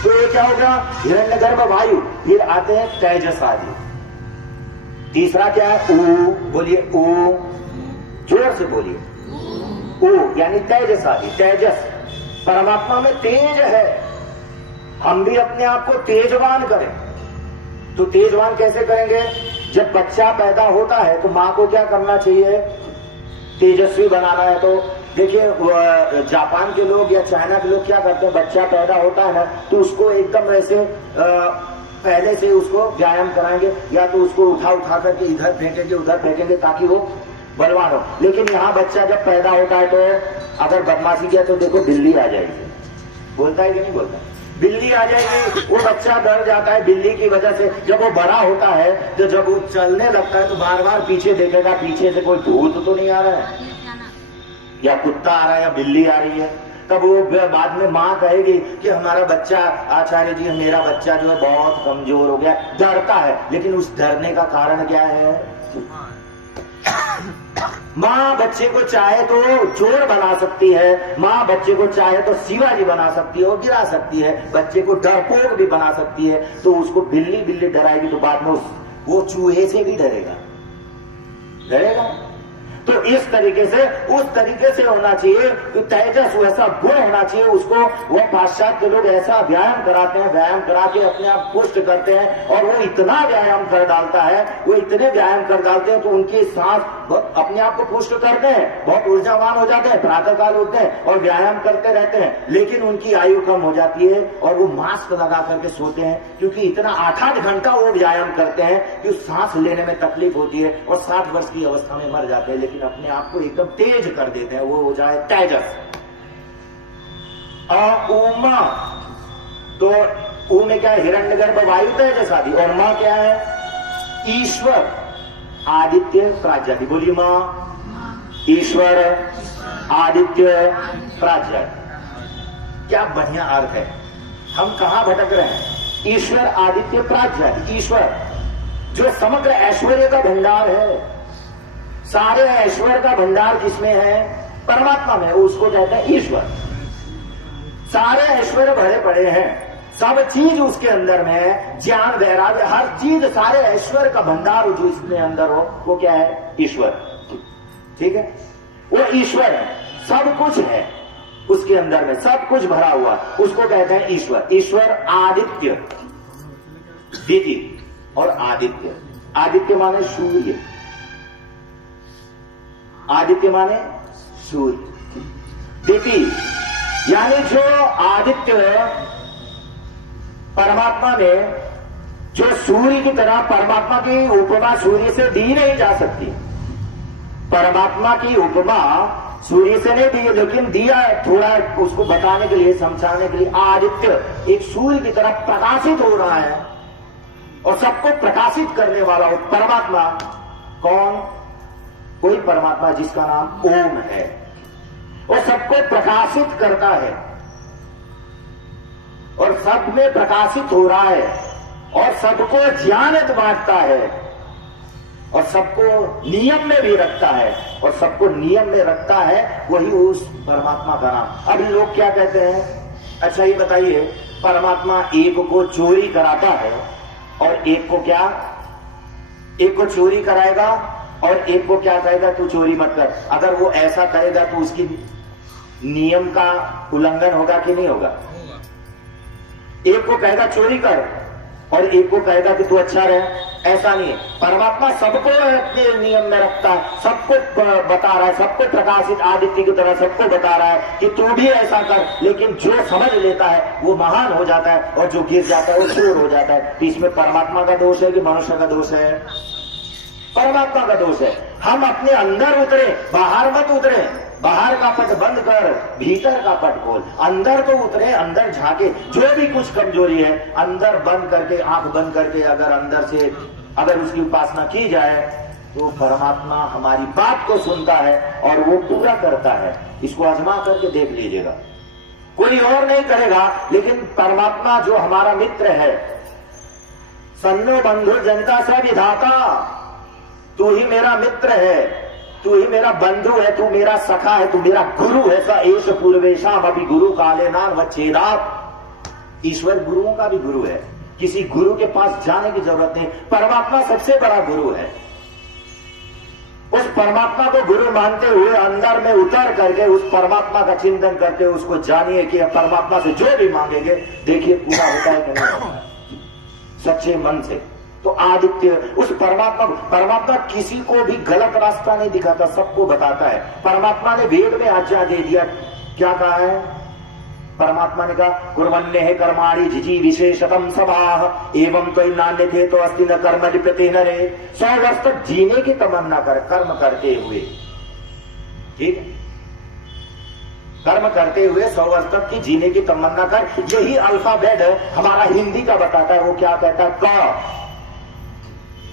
तो ये क्या होगा, हिरण्यगर्भ वायु, फिर आते हैं तेजस आदि। तीसरा क्या है, ऊ, बोलिए ऊ, जोर से बोलिए ऊ, यानी तेजस आदि। तेजस परमात्मा में तेज है, हम भी अपने आप को तेजवान करें। तो तेजवान कैसे करेंगे, जब बच्चा पैदा होता है तो माँ को क्या करना चाहिए, तेजस्वी बनाना है। तो देखिए जापान के लोग या चाइना के लोग क्या करते हैं, बच्चा पैदा होता है ना तो उसको एकदम ऐसे पहले से उसको व्यायाम कराएंगे, या तो उसको उठा करके इधर फेंकेंगे उधर फेंकेंगे ताकि वो बलवान हो। लेकिन यहाँ बच्चा जब पैदा होता है तो अगर बदमाशी किया तो देखो बिल्ली आ जाएगी, बोलता है कि नहीं बोलता, बिल्ली आ जाएगी, वो बच्चा डर जाता है बिल्ली की वजह से। जब वो बड़ा होता है तो जब वो चलने लगता है तो बार बार पीछे देखेगा, पीछे से कोई भूत तो नहीं आ रहा है, या कुत्ता आ रहा है, या बिल्ली आ रही है। तब वो बाद में माँ कहेगी कि हमारा बच्चा, आचार्य जी मेरा बच्चा जो है बहुत कमजोर हो गया, डरता है। लेकिन उस डरने का कारण क्या है, माँ बच्चे को चाहे तो चोर बना सकती है, माँ बच्चे को चाहे तो शिवाजी बना सकती है और गिरा सकती है, बच्चे को डरपोक भी बना सकती है। तो उसको बिल्ली डराएगी तो बाद में वो चूहे से भी डरेगा। तो इस तरीके से उस तरीके से होना चाहिए कि तेजस वैसा गुण होना चाहिए उसको। वो पाश्चात्य लोग ऐसा व्यायाम कराते हैं, व्यायाम करा के अपने आप पुष्ट करते हैं, और वो इतना व्यायाम कर डालता है, वो इतने व्यायाम कर डालते हैं तो उनकी सांस अपने आप को पुष्ट करते हैं, बहुत ऊर्जावान हो जाते हैं, प्रातः काल उठते हैं और व्यायाम करते रहते हैं। लेकिन उनकी आयु कम हो जाती है और वो मास्क लगा करके सोते हैं, क्योंकि इतना 8-8 घंटा वो व्यायाम करते हैं कि सांस लेने में तकलीफ होती है और 60 वर्ष की अवस्था में मर जाते हैं। लेकिन अपने आप को एकदम तेज कर देते हैं, वो हो जाए तेजस। उमा, तो ऊ में क्या है, हिरण्यगर्भ वायु तेजस आदि, और मां क्या है, ईश्वर आदित्य प्राज्ञादि। बोलिए मां, ईश्वर आदित्य प्राज्ञादि। क्या बढ़िया अर्थ है, हम कहां भटक रहे हैं। ईश्वर आदित्य प्राज्ञादि, ईश्वर जो समग्र ऐश्वर्य का भंडार है, सारे ऐश्वर्य का भंडार किसमें है, परमात्मा में, उसको कहते हैं ईश्वर। सारे ऐश्वर्य भरे पड़े हैं, सब चीज उसके अंदर में है, ज्ञान वैराग्य हर चीज, सारे ऐश्वर्य का भंडार जो इसमें अंदर हो वो क्या है, ईश्वर। ठीक है, वो ईश्वर है, सब कुछ है उसके अंदर में, सब कुछ भरा हुआ, उसको कहते हैं ईश्वर। ईश्वर आदित्य, दीदी और आदित्य, आदित्य माने सूर्य, आदित्य माने सूर्य, दीदी यानी जो आदित्य परमात्मा में, जो सूर्य की तरह, परमात्मा की उपमा सूर्य से दी नहीं जा सकती, परमात्मा की उपमा सूर्य से नहीं दी, लेकिन दिया थोड़ा उसको बताने के लिए, समझाने के लिए। आदित्य एक सूर्य की तरह प्रकाशित हो रहा है और सबको प्रकाशित करने वाला हो परमात्मा। कौन, कोई परमात्मा जिसका नाम ओम है, वो सबको प्रकाशित करता है और सब में प्रकाशित हो रहा है और सबको ज्ञानित बांटता है और सबको नियम में भी रखता है और सबको नियम में रखता है, वही उस परमात्मा का नाम। अब लोग क्या कहते हैं, अच्छा ये बताइए, परमात्मा एक को चोरी कराता है और एक को क्या, एक को चोरी कराएगा और एक को क्या कहेगा तू चोरी मत कर। अगर वो ऐसा करेगा तो उसकी नियम का उल्लंघन होगा कि नहीं होगा? एक को कहेगा चोरी कर और एक को कहेगा कि तू अच्छा रहे। ऐसा नहीं है, परमात्मा सबको अपने नियम में रखता है, सबको बता रहा है, सबको प्रकाशित आदित्य की तरह सबको बता रहा है कि तू भी ऐसा कर। लेकिन जो समझ लेता है वो महान हो जाता है और जो गिर जाता है वो चोर हो जाता है। तो इसमें परमात्मा का दोष है कि मनुष्य का दोष है? परमात्मा का दोष है। हम अपने अंदर उतरे, बाहर मत उतरे। बाहर का पट बंद कर, भीतर का पट खोल। अंदर तो उतरे, अंदर झाके। जो भी कुछ कमजोरी है अंदर बंद करके, आंख बंद करके अगर अंदर से अगर उसकी उपासना की जाए तो परमात्मा हमारी बात को सुनता है और वो पूरा करता है। इसको आजमा करके देख लीजिएगा, कोई और नहीं करेगा। लेकिन परमात्मा जो हमारा मित्र है, सन्नो बंधु जनता स विधाता, तू ही मेरा मित्र है, तू ही मेरा बंधु है, तू मेरा सखा है, तू मेरा गुरु है। स एष पूर्वेशाम अभी गुरु काले नाम वच्छेदात्। ईश्वर गुरुओं का भी गुरु है, किसी गुरु के पास जाने की जरूरत नहीं। परमात्मा सबसे बड़ा गुरु है। उस परमात्मा को गुरु मानते हुए अंदर में उतर करके उस परमात्मा का चिंतन करते हुए उसको जानिए कि परमात्मा से जो भी मांगेंगे देखिए पूरा होता है कि नहीं होता है, सच्चे मन से। तो आदित्य उस परमात्मा किसी को भी गलत रास्ता नहीं दिखाता, सबको बताता है। परमात्मा ने वेद में आज्ञा दे दिया, क्या कहा है? परमात्मा ने कहा कुर्वन्ने है कर्माणि जिजी विशेषतम सभाः एवं तो नान्य थे तो अस्ति न कर्म लिप्यते नरे। 100 वर्ष तक जीने की तमन्ना कर, कर्म करते हुए, ठीक है, कर्म करते हुए 100 वर्ष तक की जीने की तमन्ना कर। यही अल्फाबेट हमारा हिंदी का बताता है। वो क्या कहता है?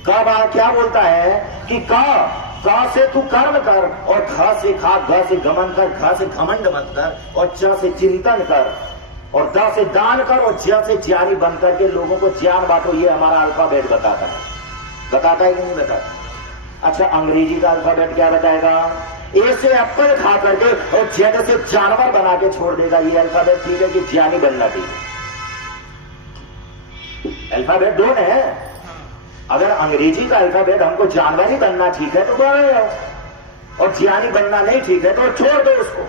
क्या बोलता है कि क से तू कर्म कर और घ से खा, घ से गमन कर, घ से घमंड मत कर और च से चिंतन कर और द से दान कर और ज से ज्ञानी बन करके लोगों को ज्ञान बांटो। ये हमारा अल्फाबेट बताता है कि नहीं बताता? अच्छा, अंग्रेजी का अल्फाबेट क्या बताएगा? ए से एप्पल खा करके और जेड से जानवर बना के छोड़ देगा। ये अल्फाबेट ठीक है कि ज्ञानी बनना ठीक है? अल्फाबेट दो है। अगर अंग्रेजी का अल्फाबेट हमको जानवर ही बनना ठीक है तो बने रहो, और ज्ञानी बनना नहीं ठीक है तो छोड़ दो उसको।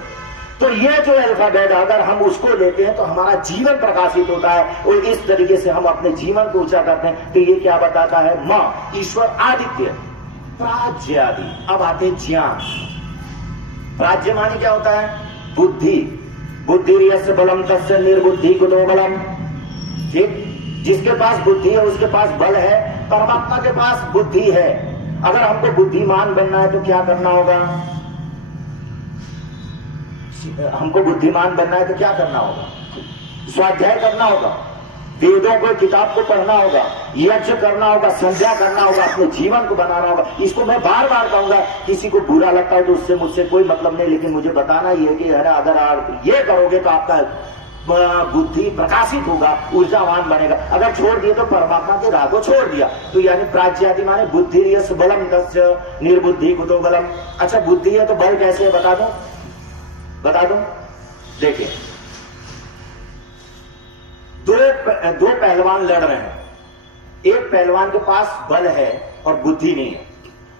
तो ये जो अल्फाबेट अगर हम उसको लेते हैं तो हमारा जीवन प्रकाशित होता है और इस तरीके से हम अपने जीवन को ऊंचा करते हैं। तो ये क्या बताता है? मां, ईश्वर, आदित्य, प्राज्य आदि। अब आते ज्ञान। प्राज्य मानी क्या होता है? बुद्धि। बुद्धि यस्य बलम तस्य निर्बुद्धि कुतो बलम। ठीक, जिसके पास बुद्धि है उसके पास बल है। परमात्मा के पास बुद्धि है। अगर हमको बुद्धिमान बनना है तो क्या करना होगा? हमको बुद्धिमान बनना है तो क्या करना होगा? स्वाध्याय करना होगा, वेदों को, किताब को पढ़ना होगा, यज्ञ करना होगा, संध्या करना होगा, अपने जीवन को बनाना होगा। इसको मैं बार बार कहूंगा, किसी को बुरा लगता है तो उससे मुझसे कोई मतलब नहीं, लेकिन मुझे बताना ही है कि अगर आप ये करोगे तो आपका बुद्धि प्रकाशित होगा, ऊर्जावान बनेगा। अगर छोड़ दिए तो परमात्मा के राह को छोड़ दिया। तो यानी प्राज्यादि माने बुद्धि यस्य बलम तस्य निर्बुद्धि कुतो बलम। अच्छा, बुद्धि है तो बल कैसे है? बता दो। देखिए, दो पहलवान लड़ रहे हैं। एक पहलवान के पास बल है और बुद्धि नहीं है,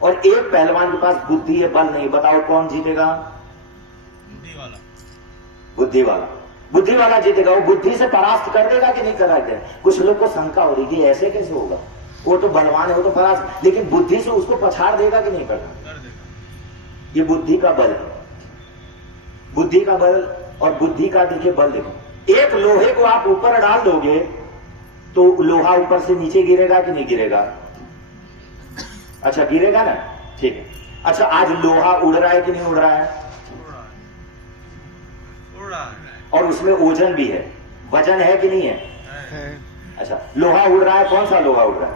और एक पहलवान के पास बुद्धि है, बल नहीं। बताओ कौन जीतेगा? बुद्धि वाला जीतेगा। वो बुद्धि से परास्त कर देगा कि नहीं कराएगा? कुछ लोग को शंका हो रही कि ऐसे कैसे होगा, वो तो बलवान है, वो तो परास्त, लेकिन बुद्धि से उसको पछाड़ देगा कि नहीं करना? ये बुद्धि का बल है। बुद्धि का बल और बुद्धि का देखिए बल देखो। एक लोहे को आप ऊपर डाल दोगे तो लोहा ऊपर से नीचे गिरेगा कि नहीं गिरेगा? अच्छा, गिरेगा ना, ठीक है। अच्छा, आज लोहा उड़ रहा है कि नहीं उड़ रहा है? और उसमें ओजन भी है, वजन है कि नहीं है? अच्छा, लोहा उड़ रहा है, कौन सा लोहा उड़ रहा है?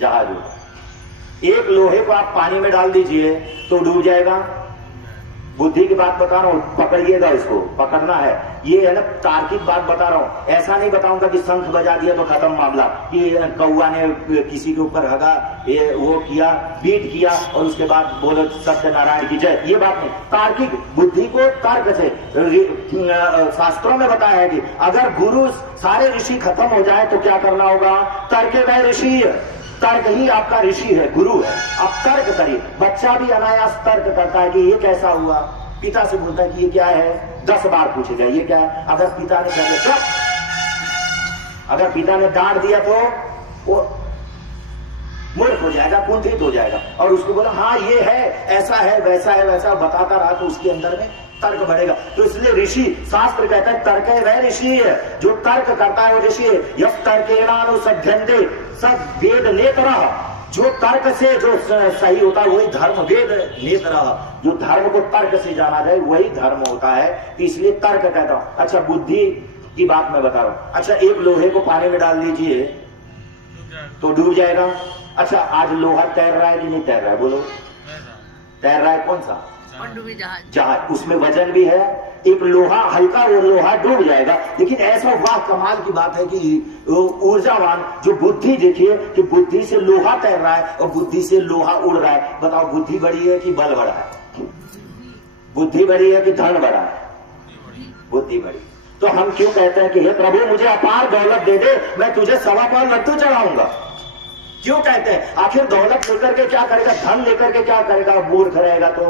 जहाज उड़ रहा है। एक लोहे को आप पानी में डाल दीजिए तो डूब जाएगा। बुद्धि की बात बता रहा हूं, पकड़िएगा, इसको पकड़ना है। ये है ना तार्किक बात बता रहा हूं, ऐसा नहीं बताऊंगा कि शंख बजा दिया तो खत्म मामला, कि कौआ ने किसी के ऊपर हगा, ये वो किया, बीट किया और उसके बाद बोलो सत्यनारायण की जय, ये बात नहीं। तार्किक बुद्धि को तर्क से, शास्त्रों में बताया है कि अगर गुरु सारे ऋषि खत्म हो जाए तो क्या करना होगा, तर्क वह ऋषि, तर्क ही आपका ऋषि है, गुरु है। अब तर्क करिए, बच्चा भी अनायास तर्क करता है कि ये कैसा हुआ, पिता से बोलता है कि ये क्या है, 10 बार पूछेगा ये क्या है। अगर पिता ने कह दिया, अगर पिता ने डांट दिया तो वो मूर्ख हो जाएगा, कुंठित हो जाएगा, और उसको बोला हाँ ये है, ऐसा है, वैसा है, वैसा बताता रहा तो उसके अंदर में तर्क बढ़ेगा। तो इसलिए ऋषि, शास्त्र कहता है तर्क है वह ऋषि है, जो तर्क करता है वो ऋषि है। यह तर्केणानुसध्यन्ते सब वेद नेतरः, जो तर्क से जो सही होता है वही धर्म, वेद नेतरः, जो धर्म को तर्क से जाना जाए वही धर्म होता है, इसलिए तर्क कहता हूं। अच्छा बुद्धि की बात मैं बता रहा हूं। अच्छा एक लोहे को पानी में डाल दीजिए तो डूब जाएगा। अच्छा आज लोहा तैर रहा है कि नहीं तैर रहा है, बोलो तैर रहा है, कौन सा पनडुब्बी जहाज, उसमें वजन भी है, एक लोहा हल्का, वो लोहा डूब जाएगा। लेकिन ऐसा वाह कमाल की बात है कि ऊर्जावान जो बुद्धि, देखिए कि बुद्धि से लोहा तैर रहा है और बुद्धि से लोहा उड़ रहा है। बताओ बुद्धि बड़ी है कि बल बड़ा है, बुद्धि बड़ी है कि धन बड़ा है, बुद्धि बड़ी। तो हम क्यों कहते हैं कि हे प्रभु मुझे अपार दौलत दे दे, मैं तुझे 1.25 पाव लड्डू चढ़ाऊंगा, क्यों कहते हैं? आखिर दौलत लेकर के क्या करेगा, धन लेकर के क्या करेगा, मूर्ख रहेगा तो,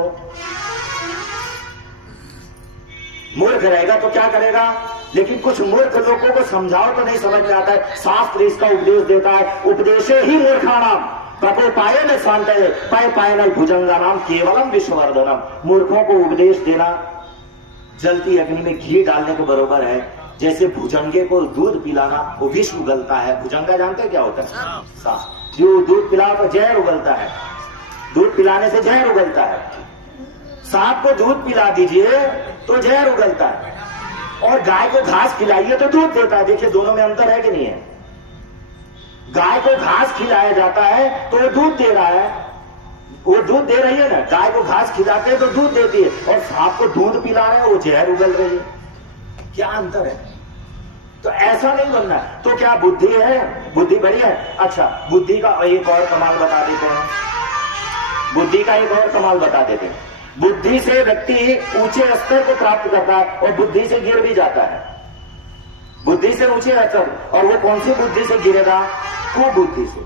मूर्ख रहेगा तो क्या करेगा। लेकिन कुछ मूर्ख लोगों को समझाओ तो नहीं समझ में आता है, शास्त्र इसका उपदेश देता है, उपदेशे ही मूर्खाणाम प्रकोपाये न शांत है पाए पायनल भुजंगा नाम केवलम विश्ववर्धनम। मूर्खों को उपदेश देना जलती अग्नि में घी डालने के बरोबर है, जैसे भुजंगे को दूध पिलाना वो विष उगलता है। भुजंगा जानते हैं क्या होता है? सांप। जो दूध पिलाओ तो जहर उगलता है, दूध पिलाने से जहर उगलता है। सांप को दूध पिला दीजिए तो जहर उगलता है, और गाय को घास खिलाइए तो दूध देता है। देखिए दोनों में अंतर है कि नहीं है? गाय को घास खिलाया जाता है तो वो दूध दे रहा है, वो दूध दे रही है ना, गाय को घास खिलाते हैं तो दूध देती है, और सांप को दूध पिला रहे हैं वो जहर उगल रही है। क्या अंतर है? तो ऐसा नहीं बनना। तो क्या बुद्धि है, बुद्धि बड़ी है। अच्छा बुद्धि का एक और कमाल बता देते हैं, बुद्धि का एक और कमाल बता देते हैं। बुद्धि से व्यक्ति ऊंचे स्तर को प्राप्त करता है और बुद्धि से गिर भी जाता है, बुद्धि से ऊंचे स्तर। और वो कौन सी बुद्धि से गिरेगा? कुबुद्धि से,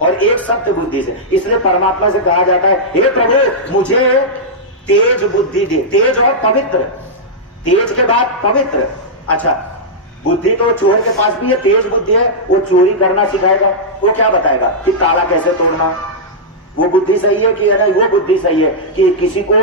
और एक सत्य बुद्धि से। इसलिए परमात्मा से कहा जाता है हे प्रभु मुझे तेज बुद्धि दे, तेज और पवित्र, तेज के बाद पवित्र। अच्छा बुद्धि तो चोर के पास भी है, तेज बुद्धि है, वो चोरी करना सिखाएगा, वो क्या बताएगा कि ताला कैसे तोड़ना, वो बुद्धि सही है कि नहीं? वो बुद्धि सही है कि किसी को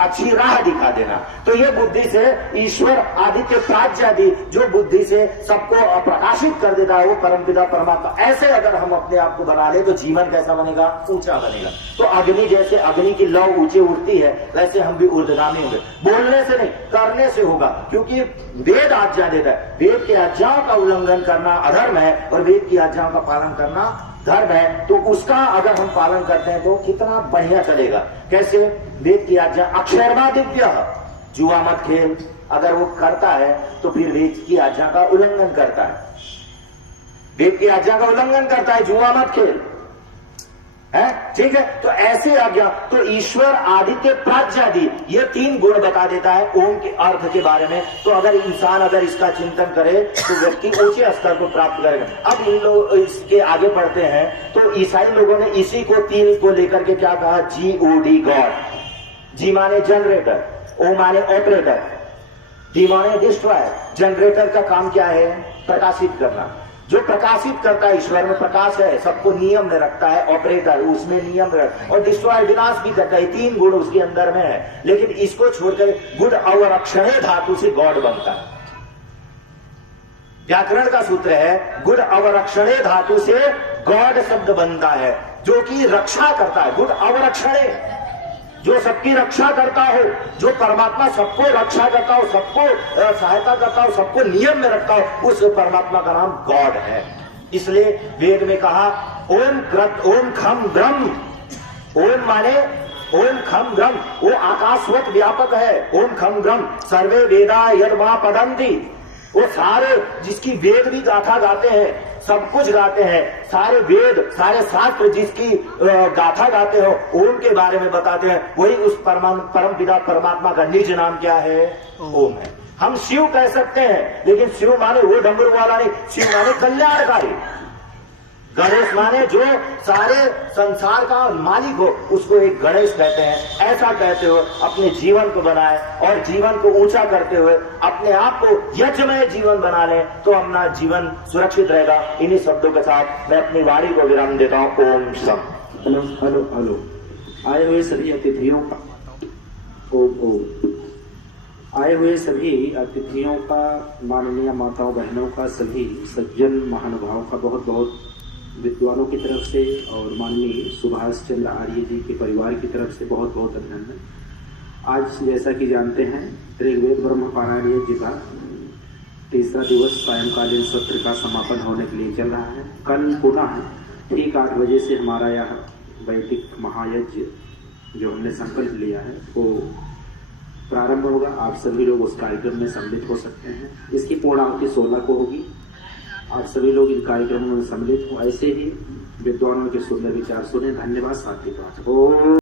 अच्छी राह दिखा देना। तो ये बुद्धि से ईश्वर आदित्य प्राज्य आदि जो बुद्धि से सबको प्रकाशित कर देता है वो परमपिता परमात्मा। ऐसे अगर हम अपने आप को बना ले तो जीवन कैसा बनेगा? ऊंचा बनेगा। तो अग्नि जैसे अग्नि की लौ ऊंचे उठती है वैसे हम भी ऊर्ध्वगामी होंगे। बोलने से नहीं करने से होगा, क्योंकि वेद आज्ञा देता है, वेद की आज्ञाओं का उल्लंघन करना अधर्म है और वेद की आज्ञाओं का पालन करना धर्म है। तो उसका अगर हम पालन करते हैं तो कितना बढ़िया चलेगा। कैसे? वेद की आज्ञा अक्षरमा दिव्य, जुआ मत खेल, अगर वो करता है तो फिर वेद की आज्ञा का उल्लंघन करता है, वेद की आज्ञा का उल्लंघन करता है, जुआ मत खेल है, ठीक है। तो ऐसे आज्ञा, तो ईश्वर आदित्य प्राज्यादि ये 3 गुण बता देता है ओम के अर्थ के बारे में। तो अगर इंसान अगर इसका चिंतन करे तो व्यक्ति ऊंचे स्तर को प्राप्त करेगा। अब इन लोग इसके आगे बढ़ते हैं तो ईसाई लोगों ने इसी को 3 को लेकर के क्या कहा? GOD God. जी माने जनरेटर, ओ माने ऑपरेटर, डी माने डिस्ट्रॉयर। जनरेटर का काम क्या है? प्रकाशित करना। जो प्रकाशित करता है, ईश्वर में प्रकाश है, सबको नियम में रखता है। ऑपरेटर उसमें नियम में रखता है, और डिस्ट्रॉय विनाश भी करता है। 3 गुण उसके अंदर में है। लेकिन इसको छोड़कर गुड अवरक्षणे धातु से गॉड बनता है। व्याकरण का सूत्र है गुड अवरक्षणे धातु से गॉड शब्द बनता है, जो कि रक्षा करता है। गुड अवरक्षणे, जो सबकी रक्षा करता हो, जो परमात्मा सबको रक्षा करता हो, सबको सहायता करता हो, सबको नियम में रखता हो, उस परमात्मा का नाम गॉड है। इसलिए वेद में कहा ओम कृत ओम खम ब्रह्म। ओम माने ओम खम ग्रम वो आकाशवत व्यापक है। ओम खम ग्रम सर्वे वेदा यद्मा पदंती, वो सारे जिसकी वेद भी गाथा गाते हैं, सब कुछ गाते हैं, सारे वेद सारे शास्त्र जिसकी गाथा गाते हो ओम के बारे में बताते हैं, वही उस परम पिता परमात्मा का निज नाम क्या है? ओम है। हम शिव कह सकते हैं, लेकिन शिव माने वो डमरू वाला नहीं, शिव माने कल्याणकारी। गणेश माने जो सारे संसार का मालिक हो, उसको एक गणेश कहते हैं। ऐसा कहते हुए अपने जीवन को बनाए और जीवन को ऊंचा करते हुए अपने आप को यज्ञमय जीवन बना ले, तो अपना जीवन सुरक्षित रहेगा। इन्हीं शब्दों के साथ मैं अपनी वाणी को विराम देता हूँ। ओम शम। Hello hello hello. आए हुए सभी अतिथियों का ओम ओम। आए हुए सभी अतिथियों का, माननीय माताओं बहनों का, सभी सज्जन महानुभावों का बहुत बहुत विद्वानों की तरफ से और माननीय सुभाष चंद्र आर्य जी के परिवार की तरफ से बहुत बहुत अभिनंदन। आज जैसा कि जानते हैं ऋग्वेद ब्रह्म पारायण यज्ञ का तीसरा दिवस सायंकालीन सत्र का समापन होने के लिए चल रहा है। कल पुनः ठीक 8 बजे से हमारा यह वैदिक महायज्ञ जो हमने संकल्प लिया है वो प्रारंभ होगा। आप सभी लोग उस कार्यक्रम में सम्मिलित हो सकते हैं। इसकी पूर्णाहुति 16 को होगी। आप सभी लोग इन कार्यक्रमों में सम्मिलित हो। ऐसे ही विद्वानों के सुंदर विचार सुने। धन्यवाद। सात्विक।